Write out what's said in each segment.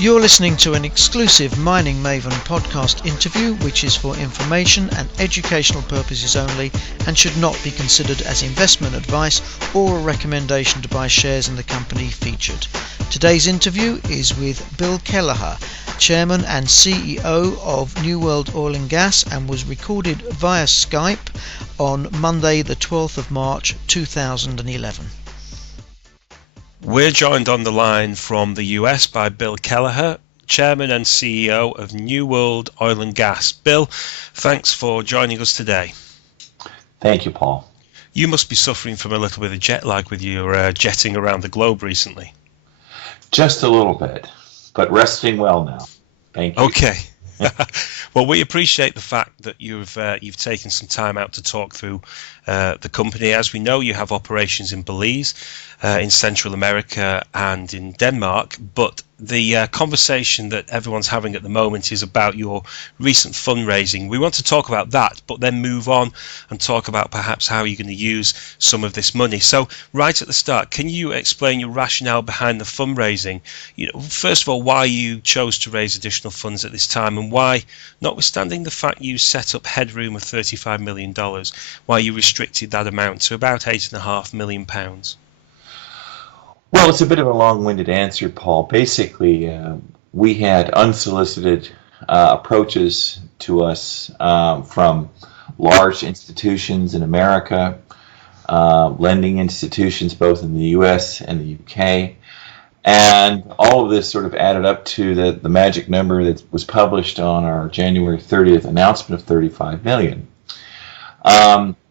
You're listening to an exclusive MiningMaven podcast interview, which is for information and educational purposes only and should not be considered as investment advice or a recommendation to buy shares in the company featured. Today's interview is with Bill Kelleher, Chairman and CEO of New World Oil and Gas, and was recorded via Skype on Monday the 12th of March 2011. We're joined on the line from the US by Bill Kelleher, Chairman and CEO of New World Oil and Gas. Bill, thanks for joining us today. Thank you, Paul. You must be suffering from a little bit of jet lag with your jetting around the globe recently. Just a little bit, but resting well now. Thank you. Okay. Well, we appreciate the fact that you've taken some time out to talk through the company. As we know, you have operations in Belize, in Central America and in Denmark, but the conversation that everyone's having at the moment is about your recent fundraising. We want to talk about that, but then move on and talk about perhaps how you're going to use some of this money. So right at the start, can you explain your rationale behind the fundraising? First of all, why you chose to raise additional funds at this time, and why, notwithstanding the fact you set up headroom of $35 million, why you restricted that amount to about £8.5 million? Well, it's a bit of a long-winded answer, Paul. Basically, we had unsolicited approaches to us from large institutions in America, lending institutions both in the US and the UK, and all of this sort of added up to the magic number that was published on our January 30th announcement of $35 million.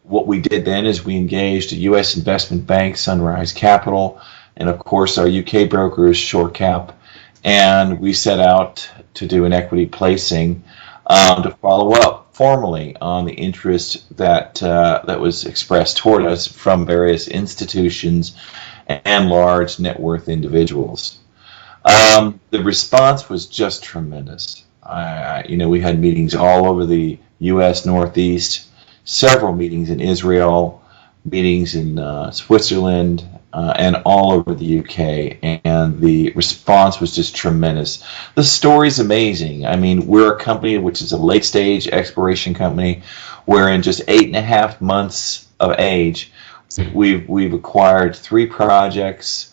What we did then is we engaged a US investment bank, Sunrise Capital, and of course our UK broker is ShoreCap, and we set out to do an equity placing to follow up formally on the interest that was expressed toward us from various institutions and large net worth individuals. The response was just tremendous. We had meetings all over the US Northeast, several meetings in Israel, meetings in Switzerland, and all over the UK, and the response was just tremendous. The story's amazing. I mean, we're a company which is a late-stage exploration company. We're in just 8.5 months of age. We've acquired 3 projects.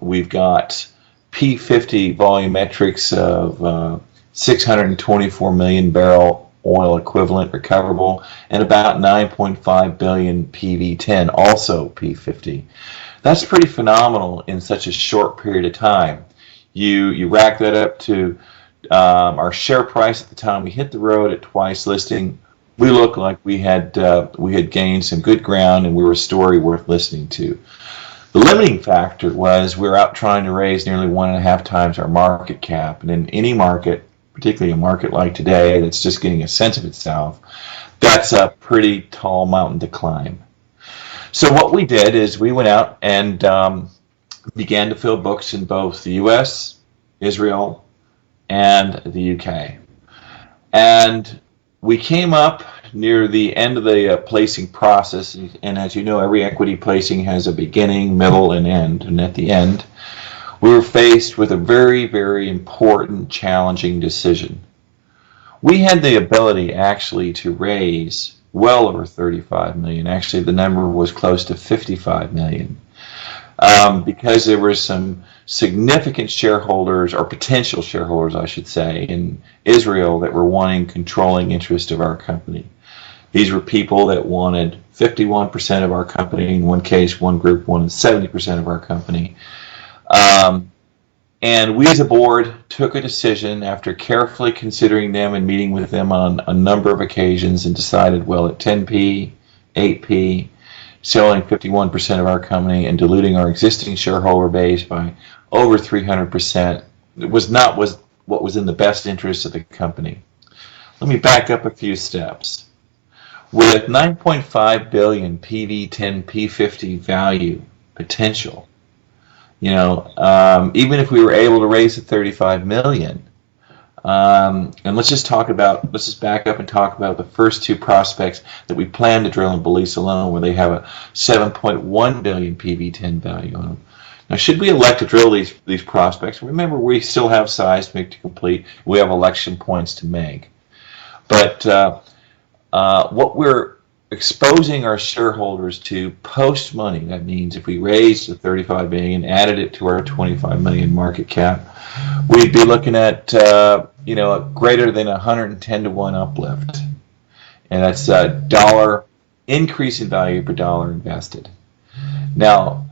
We've got P50 volumetrics of 624 million barrel oil equivalent recoverable, and about 9.5 billion PV10, also P50. That's pretty phenomenal in such a short period of time. You rack that up to our share price at the time we hit the road at twice listing. We looked like we had gained some good ground, and we were a story worth listening to. The limiting factor was we were out trying to raise nearly 1.5 times our market cap, and in any market, particularly a market like today that's just getting a sense of itself, that's a pretty tall mountain to climb. So what we did is we went out and began to fill books in both the US, Israel, and the UK. And we came up near the end of the placing process, and as you know, every equity placing has a beginning, middle, and end, and at the end, we were faced with a very, very important, challenging decision. We had the ability actually to raise well over 35 million. Actually, the number was close to 55 million. Because there were some significant shareholders, or potential shareholders, I should say, in Israel that were wanting controlling interest of our company. These were people that wanted 51% of our company. In one case, one group wanted 70% of our company. And we as a board took a decision after carefully considering them and meeting with them on a number of occasions, and decided, well, at 10p, 8p, selling 51% of our company and diluting our existing shareholder base by over 300% was not what was in the best interest of the company. Let me back up a few steps. With 9.5 billion PV10 P50 value potential, even if we were able to raise the 35 million, and let's just back up and talk about the first 2 prospects that we plan to drill in Belize alone, where they have a 7.1 billion PV10 value on them. Now, should we elect to drill these prospects, remember we still have seismic to complete. We have election points to make. But what we're exposing our shareholders to post money, that means if we raised the 35 million, added it to our 25 million market cap, we'd be looking at a greater than 110 to 1 uplift, and that's a dollar increase in value per dollar invested. Now,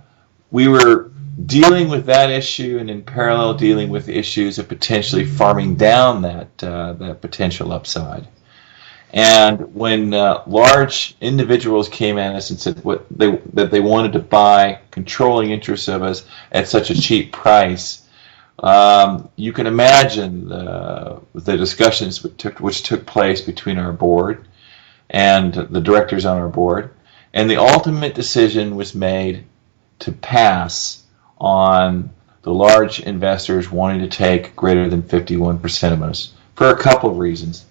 we were dealing with that issue, and in parallel dealing with issues of potentially farming down that potential upside. And when large individuals came at us and said that they wanted to buy controlling interests of us at such a cheap price, you can imagine the discussions which took place between our board and the directors on our board. And the ultimate decision was made to pass on the large investors wanting to take greater than 51% of us for a couple of reasons.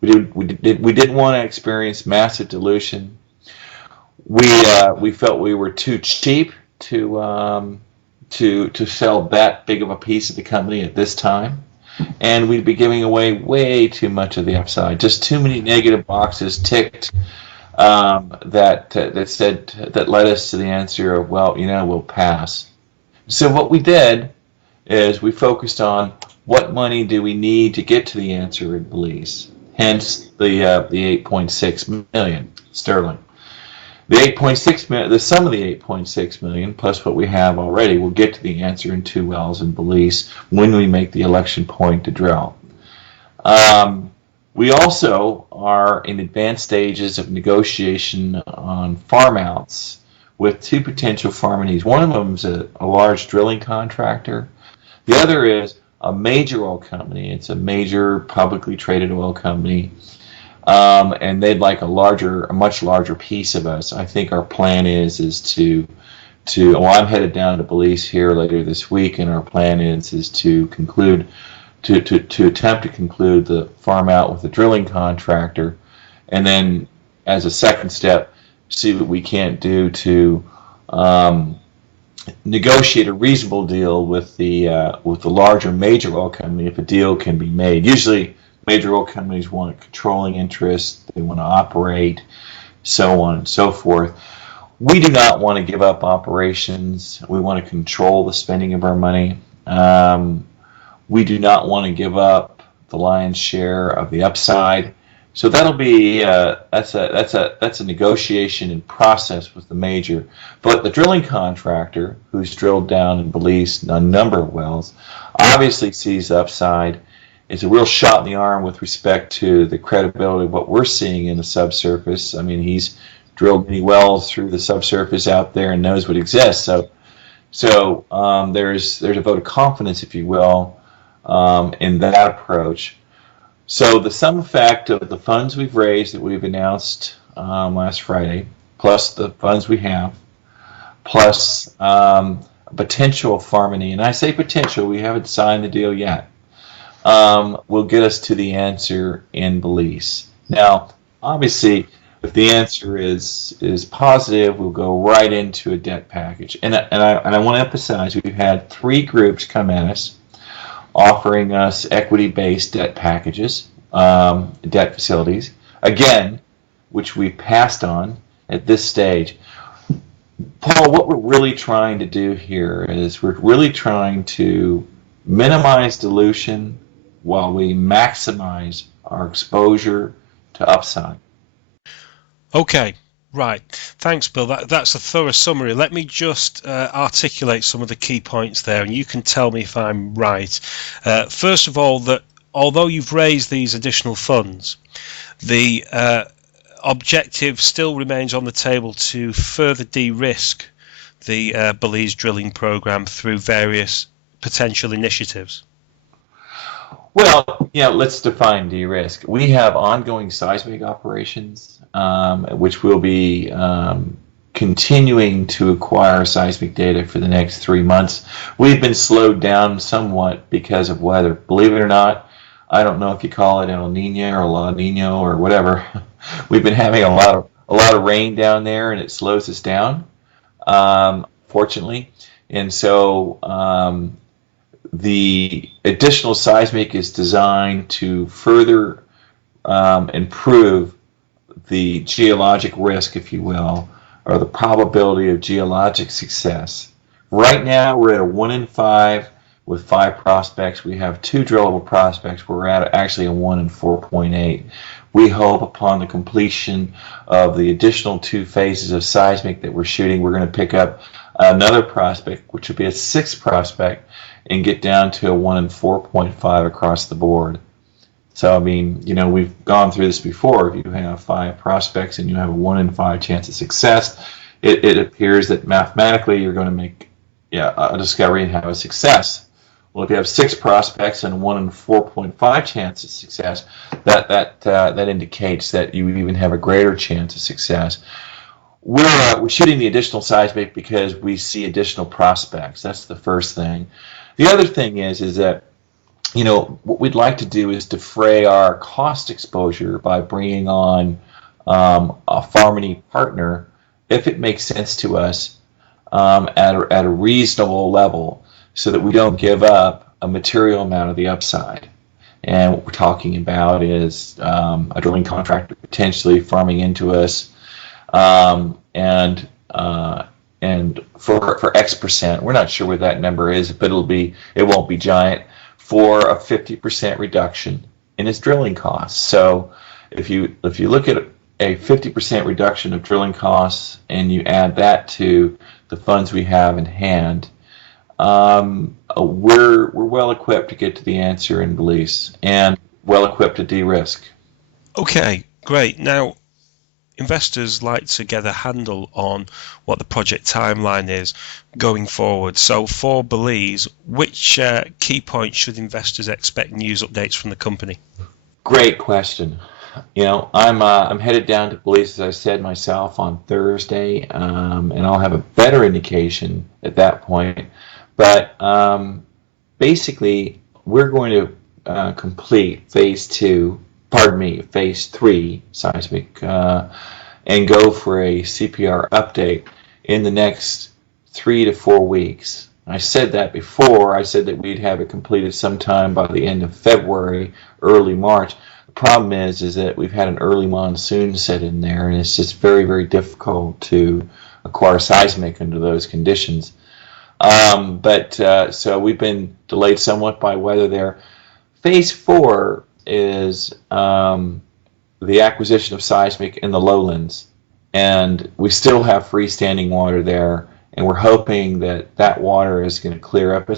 We didn't want to experience massive dilution. We felt we were too cheap to sell that big of a piece of the company at this time, and we'd be giving away way too much of the upside. Just too many negative boxes ticked that led us to the answer of, well, we'll pass. So what we did is we focused on what money do we need to get to the answer in Belize. Hence the 8.6 million sterling. The 8.6 million, the sum of the 8.6 million plus what we have already will get to the answer in 2 wells in Belize when we make the election point to drill. We also are in advanced stages of negotiation on farm outs with 2 potential farminees. One of them is a large drilling contractor. The other is a major oil company. It's a major publicly traded oil company, and they'd like a much larger piece of us. I think our plan is to I'm headed down to Belize here later this week, and our plan is to conclude to attempt to conclude the farm out with the drilling contractor, and then as a second step, see what we can't do to negotiate a reasonable deal with the larger major oil company if a deal can be made. Usually major oil companies want a controlling interest, they want to operate, so on and so forth. We do not want to give up operations. We want to control the spending of our money. We do not want to give up the lion's share of the upside. So that'll be that's a negotiation and process with the major. But the drilling contractor, who's drilled down in Belize a number of wells, obviously sees the upside. It's a real shot in the arm with respect to the credibility of what we're seeing in the subsurface. I mean, he's drilled many wells through the subsurface out there and knows what exists. So there's a vote of confidence, if you will, in that approach. So the sum effect of the funds we've raised that we've announced last Friday, plus the funds we have, plus potential farminee, and I say potential, we haven't signed the deal yet, will get us to the answer in Belize. Now, obviously, if the answer is positive, we'll go right into a debt package. And I want to emphasize, we've had 3 groups come at us offering us equity-based debt packages, debt facilities, again, which we passed on at this stage. Paul, what we're really trying to do here is we're really trying to minimize dilution while we maximize our exposure to upside. Okay, right. Thanks, Bill. That's a thorough summary. Let me just articulate some of the key points there, and you can tell me if I'm right. First of all, that although you've raised these additional funds, the objective still remains on the table to further de-risk the Belize drilling program through various potential initiatives. Well, let's define de-risk. We have ongoing seismic operations, which will be continuing to acquire seismic data for the next 3 months. We've been slowed down somewhat because of weather. Believe it or not, I don't know if you call it El Nino or La Nino or whatever. We've been having a lot of rain down there, and it slows us down, fortunately. And so the additional seismic is designed to further improve the geologic risk, if you will, or the probability of geologic success. Right now, we're at a 1 in 5 with 5 prospects. We have 2 drillable prospects. We're at actually a 1 in 4.8. We hope upon the completion of the additional 2 phases of seismic that we're shooting, we're going to pick up another prospect, which would be a 6th prospect, and get down to a 1 in 4.5 across the board. So, I mean, you know, we've gone through this before. If you have 5 prospects and you have a 1 in 5 chance of success, it appears that mathematically you're going to make a discovery and have a success. Well, if you have 6 prospects and 1 in 4.5 chance of success, that indicates that you even have a greater chance of success. We're shooting the additional seismic because we see additional prospects. That's the first thing. The other thing is that, you know, what we'd like to do is defray our cost exposure by bringing on a farming partner, if it makes sense to us, at a reasonable level, so that we don't give up a material amount of the upside. And what we're talking about is a drilling contractor potentially farming into us, and for X%. We're not sure what that number is, but it won't be giant, for a 50% reduction in its drilling costs. So if you look at a 50% reduction of drilling costs and you add that to the funds we have in hand, we're well equipped to get to the answer in Belize, and well equipped to de-risk. Okay, great. Now, investors like to get a handle on what the project timeline is going forward. So for Belize, which key points should investors expect news updates from the company? Great question. You know, I'm headed down to Belize, as I said myself, on Thursday, and I'll have a better indication at that point. But basically, we're going to complete phase 3 seismic, and go for a CPR update in the next 3 to 4 weeks. I said that before. I said that we'd have it completed sometime by the end of February, early March. The problem is that we've had an early monsoon set in there, and it's just very, very difficult to acquire seismic under those conditions. So we've been delayed somewhat by weather there. Phase 4 is the acquisition of seismic in the lowlands, and we still have freestanding water there, and we're hoping that that water is going to clear up. A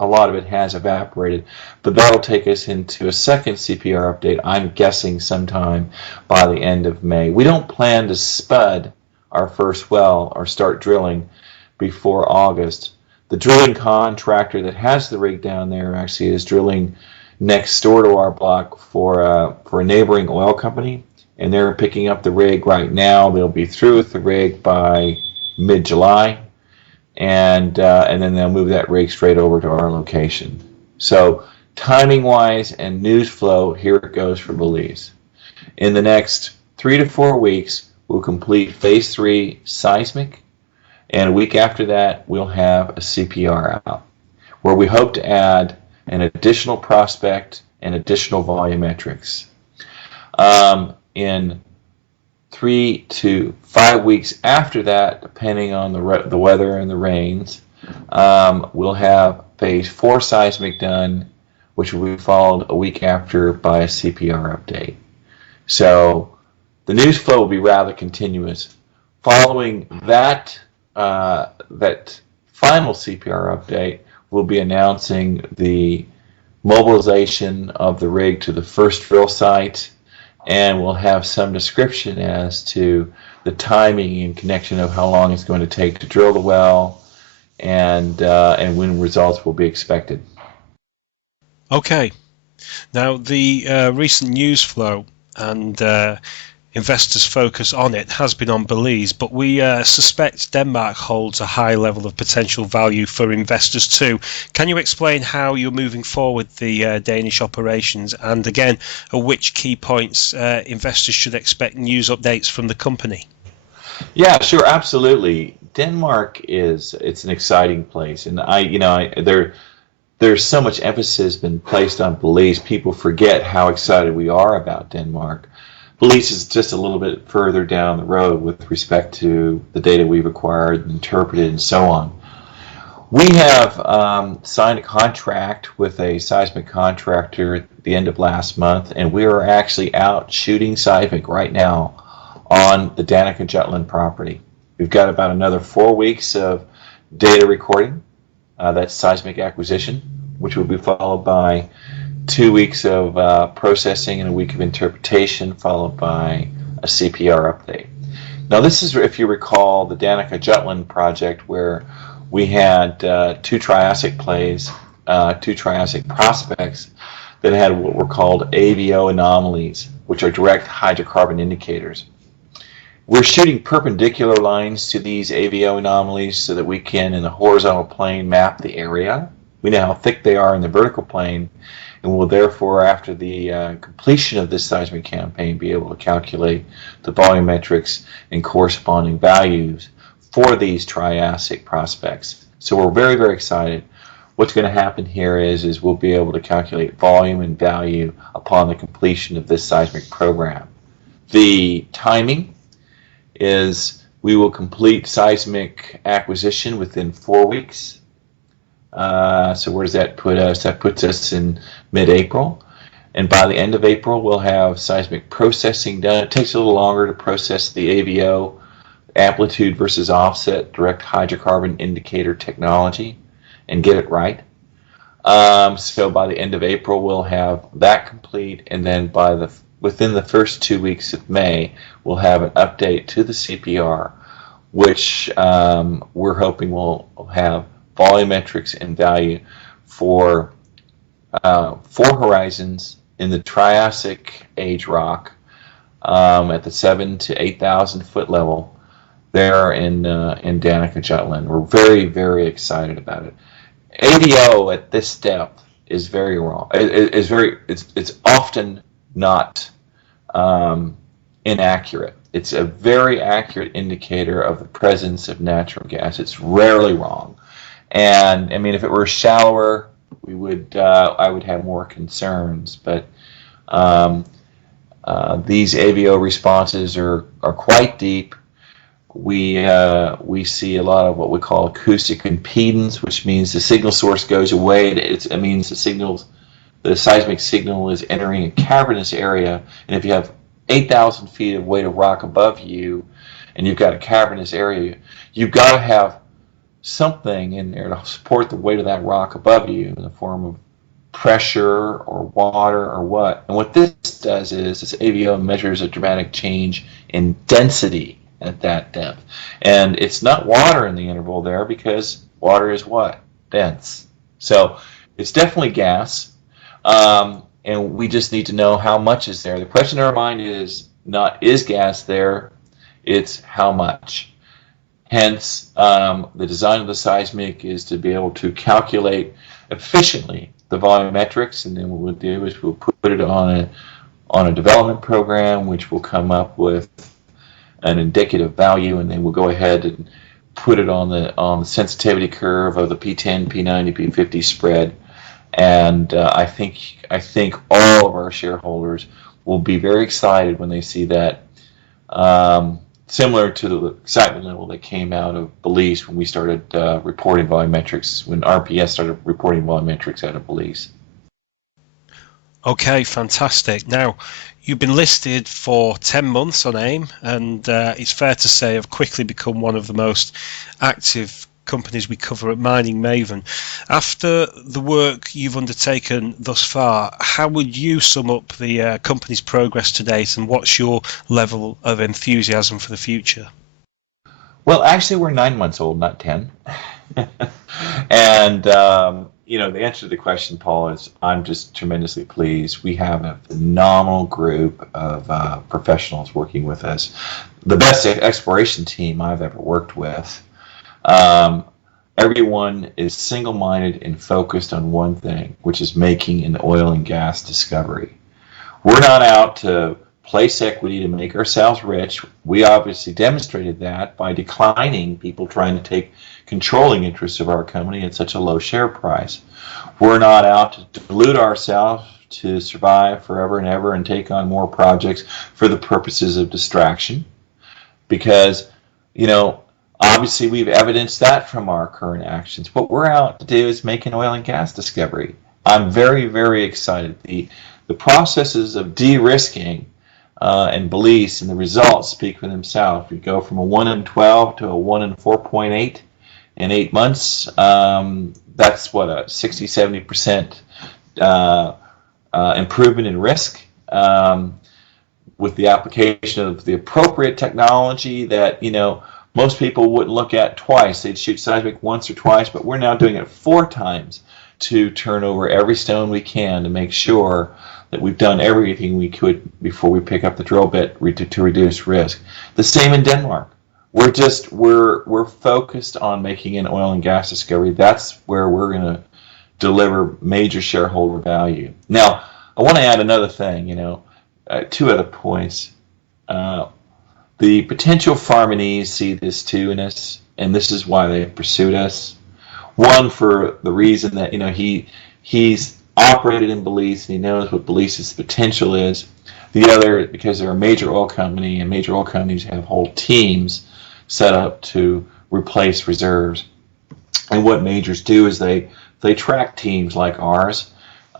lot of it has evaporated, but that'll take us into a second CPR update, I'm guessing sometime by the end of May. We don't plan to spud our first well or start drilling before August. The drilling contractor that has the rig down there actually is drilling next door to our block for a neighboring oil company, and they're picking up the rig right now. They'll be through with the rig by mid-July, and then they'll move that rig straight over to our location. So timing-wise and news flow, here it goes for Belize. In the next 3 to 4 weeks, we'll complete phase 3 seismic, and a week after that, we'll have a CPR out, where we hope to add an additional prospect and additional volumetrics. In 3 to 5 weeks after that, depending on the weather and the rains, we'll have phase 4 seismic done, which will be followed a week after by a CPR update. So the news flow will be rather continuous. Following that final CPR update, we'll be announcing the mobilization of the rig to the first drill site, and we'll have some description as to the timing and connection of how long it's going to take to drill the well, and when results will be expected. Okay. Now, the recent news flow and investors' focus on it has been on Belize, but we suspect Denmark holds a high level of potential value for investors too. Can you explain how you're moving forward the Danish operations, and again, at which key points investors should expect news updates from the company? Yeah, sure, absolutely. Denmark it's an exciting place, and there's so much emphasis been placed on Belize. People forget how excited we are about Denmark. Belize is just a little bit further down the road with respect to the data we've acquired and interpreted and so on. We have signed a contract with a seismic contractor at the end of last month, and we are actually out shooting seismic right now on the Danica Jutland property. We've got about another 4 weeks of data recording, that's seismic acquisition, which will be followed by 2 weeks of processing and a week of interpretation, followed by a CPR update. Now, this is, if you recall, the Danica Jutland project where we had two Triassic plays, two Triassic prospects that had what were called AVO anomalies, which are direct hydrocarbon indicators. We're shooting perpendicular lines to these AVO anomalies so that we can, in the horizontal plane, map the area. We know how thick they are in the vertical plane, and will therefore, after the completion of this seismic campaign, be able to calculate the volumetrics and corresponding values for these Triassic prospects. So we're very, very excited. What's going to happen here is we'll be able to calculate volume and value upon the completion of this seismic program. The timing is we will complete seismic acquisition within 4 weeks. So where does that put us? That puts us in mid-April. And by the end of April, we'll have seismic processing done. It takes a little longer to process the AVO amplitude versus offset direct hydrocarbon indicator technology and get it right. So by the end of April, we'll have that complete, and then within the first 2 weeks of May, we'll have an update to the CPR, which we're hoping will have volumetrics and value for 4 horizons in the Triassic age rock at the 7,000 to 8,000 foot level there in Danica Jutland. We're very, very excited about it. AVO at this depth is very wrong. It's often not inaccurate. It's a very accurate indicator of the presence of natural gas. It's rarely wrong. And I mean, if it were shallower, I would have more concerns. But these AVO responses are quite deep. We see a lot of what we call acoustic impedance, which means the signal source goes away. It means the seismic signal is entering a cavernous area, and if you have 8,000 feet of weight of rock above you, and you've got a cavernous area, you've got to have something in there to support the weight of that rock above you in the form of pressure or water or what. And what this does is this AVO measures a dramatic change in density at that depth. And it's not water in the interval there because water is what? Dense. So it's definitely gas. And we just need to know how much is there. The question in our mind is not is gas there, it's how much. Hence, the design of the seismic is to be able to calculate efficiently the volumetrics, and then what we'll do is we'll put it on a development program, which will come up with an indicative value, and then we'll go ahead and put it on the sensitivity curve of the P10, P90, P50 spread. And I think all of our shareholders will be very excited when they see that. Similar to the excitement level that came out of Belize when we started reporting volumetrics, when RPS started reporting volumetrics out of Belize. Okay, fantastic. Now, you've been listed for 10 months on AIM, and it's fair to say have quickly become one of the most active companies we cover at MiningMaven. After the work you've undertaken thus far, how would you sum up the company's progress to date, and what's your level of enthusiasm for the future? Well, actually, we're 9 months old, not 10. And, the answer to the question, Paul, is I'm just tremendously pleased. We have a phenomenal group of professionals working with us. The best exploration team I've ever worked with. Everyone is single-minded and focused on one thing, which is making an oil and gas discovery. We're not out to place equity to make ourselves rich. We obviously demonstrated that by declining people trying to take controlling interests of our company at such a low share price. We're not out to dilute ourselves to survive forever and ever and take on more projects for the purposes of distraction, because, obviously we've evidenced that from our current actions. What we're out to do is make an oil and gas discovery. I'm very, very excited. The processes of de-risking in Belize and the results speak for themselves. We go from a 1 in 12 to a 1 in 4.8 in 8 months. That's what, a 60-70% improvement in risk, with the application of the appropriate technology that most people wouldn't look at twice. They'd shoot seismic once or twice, but we're now doing it 4 times to turn over every stone we can to make sure that we've done everything we could before we pick up the drill bit to reduce risk. The same in Denmark. We're focused on making an oil and gas discovery. That's where we're going to deliver major shareholder value. Now, I want to add another thing. 2 other points. The potential farminees see this too in us, and this is why they pursued us. One, for the reason that he's operated in Belize and he knows what Belize's potential is. The other, because they're a major oil company, and major oil companies have whole teams set up to replace reserves. And what majors do is they track teams like ours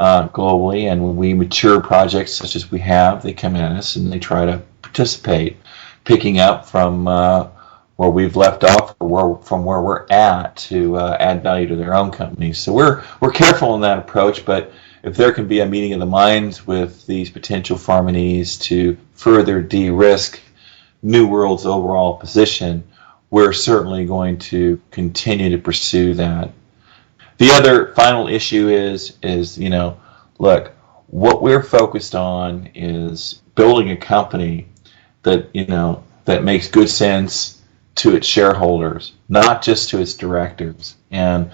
globally, and when we mature projects such as we have, they come at us and they try to participate, picking up from where we've left off, or from where we're at, to add value to their own companies. So we're careful in that approach, but if there can be a meeting of the minds with these potential farminees to further de-risk New World's overall position, we're certainly going to continue to pursue that. The other final issue is look, what we're focused on is building a company that that makes good sense to its shareholders, not just to its directors. And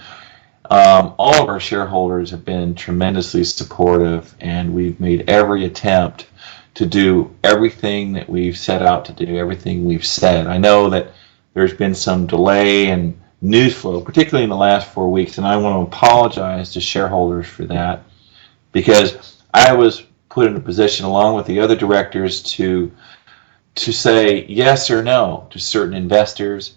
all of our shareholders have been tremendously supportive, and we've made every attempt to do everything that we've set out to do, everything we've said. I know that there's been some delay in news flow, particularly in the last 4 weeks, and I want to apologize to shareholders for that, because I was put in a position, along with the other directors, to say yes or no to certain investors,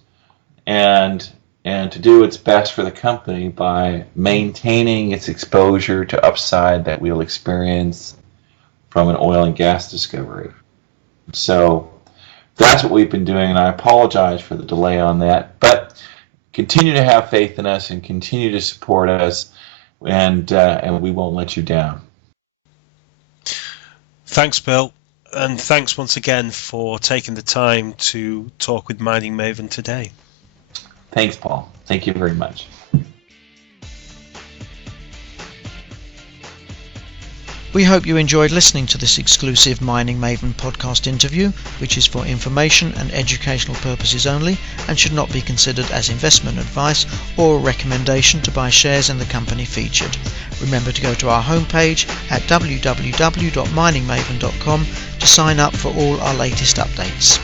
and to do its best for the company by maintaining its exposure to upside that we'll experience from an oil and gas discovery. So that's what we've been doing, and I apologize for the delay on that. But continue to have faith in us and continue to support us, and we won't let you down. Thanks, Bill, and thanks once again for taking the time to talk with MiningMaven today. Thanks, Paul. Thank you very much. We hope you enjoyed listening to this exclusive MiningMaven podcast interview, which is for information and educational purposes only and should not be considered as investment advice or a recommendation to buy shares in the company featured. Remember to go to our homepage at www.miningmaven.com to sign up for all our latest updates.